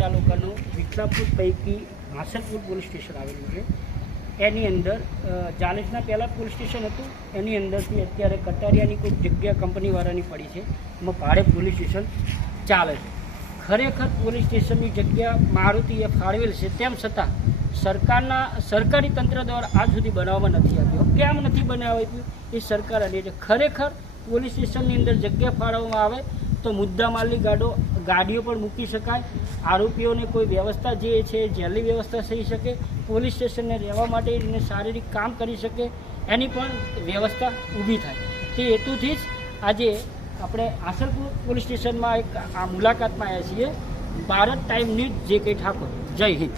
તાલુકાનું વિઠલાપુર પૈકી હાસનપુર police station આવેલું છે. એની અંદર જાલેજના પહેલાં પોલીસ સ્ટેશન હતું. એની અંદરથી અત્યારે કટારિયાની કોઈ જગ્યા કંપનીવાળાની પડી છે. એમાં ભાડે પોલીસ સ્ટેશન ચાલે છે. ખરેખર પોલીસ સ્ટેશનની જગ્યા મારુતિએ ફાળવેલ છે. તેમ છતાં સરકારના, સરકારી તંત્ર દ્વારા આજ સુધી બનાવવામાં નથી આવ્યો. કેમ નથી બનાવ્યું? એ સરકાર અને ખરેખર પોલીસ સ્ટેશનની અંદર જગ્યા ફાળવવામાં આવે તો મુદ્દામાલની ગાડો, ગાડીઓ પણ મૂકી શકાય. આરોપીઓને કોઈ વ્યવસ્થા જે છે, જેલની વ્યવસ્થા થઈ શકે, પોલીસ સ્ટેશનને રહેવા માટે એને શારીરિક કામ કરી શકે, એની પણ વ્યવસ્થા ઊભી થાય. તે હેતુથી જ આજે આપણે આસલપુર પોલીસ સ્ટેશનમાં એક આ મુલાકાતમાં આવ્યા છીએ. ભારત ટાઈમ ન્યૂઝ જે કંઈ ઠાકોર. જય હિન્દ.